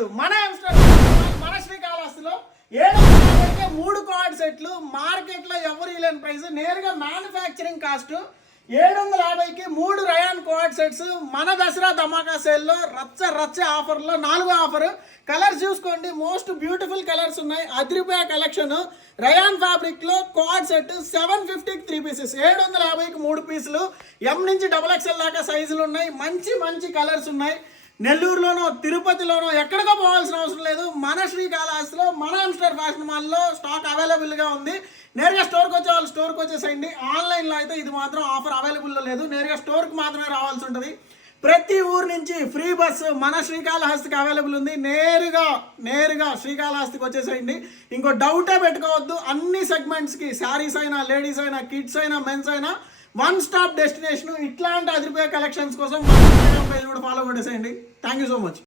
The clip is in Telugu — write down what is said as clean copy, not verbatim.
కాదు, మన శ్రీకాళహస్తిలో 750కే 3 కార్డ్ సెట్లు మార్కెట్లో ఎవరు ఇవ్వలేని ప్రైస్. నేరుగా మ్యానుఫ్యాక్చరింగ్ కాస్ట్ 750కి 3 రయాన్ కోఆర్డ్ సెట్స్. మన దసరా ధమాకా సేల్లో రచ్చ ఆఫర్లో 4వ ఆఫర్. కలర్స్ చూసుకోండి, మోస్ట్ బ్యూటిఫుల్ కలర్స్ ఉన్నాయి. అదిరిపోయే కలెక్షన్. రయాన్ ఫ్యాబ్రిక్ లో కోఆర్డ్ సెట్ 750కి 3 పీసెస్, 750కి 3 పీసులు. ఎం నుంచి XXL దాకా సైజులు ఉన్నాయి. మంచి కలర్స్ ఉన్నాయి. నెల్లూరులోనో తిరుపతిలోనో ఎక్కడికో పోవాల్సిన అవసరం లేదు. మన శ్రీకాళహస్తిలో మన ఎంస్టర్ ఫ్యాషన్ మాల్లో స్టాక్ అవైలబుల్గా ఉంది. నేరుగా స్టోర్కి వచ్చే వాళ్ళు స్టోర్కి వచ్చేసేయండి. ఆన్లైన్లో అయితే ఇది మాత్రం ఆఫర్ అవైలబుల్లో లేదు. నేరుగా స్టోర్కి మాత్రమే రావాల్సి ఉంటుంది. ప్రతి ఊరు నుంచి ఫ్రీ బస్సు మన శ్రీకాళహస్తికి అవైలబుల్ ఉంది. నేరుగా శ్రీకాళహస్తికి వచ్చేసేయండి. ఇంకో డౌటే పెట్టుకోవద్దు. అన్ని సెగ్మెంట్స్కి శారీస్ అయినా, లేడీస్ అయినా, కిడ్స్ అయినా, మెన్స్ అయినా వన్ స్టాప్ డెస్టినేషన్. ఇట్లాంటి అదిరిపోయే కలెక్షన్స్ కోసం మన ఇన్స్టాగ్రామ్ పేజ్ కూడా ఫాలో కొట్టేసేయండి. Thank you so much.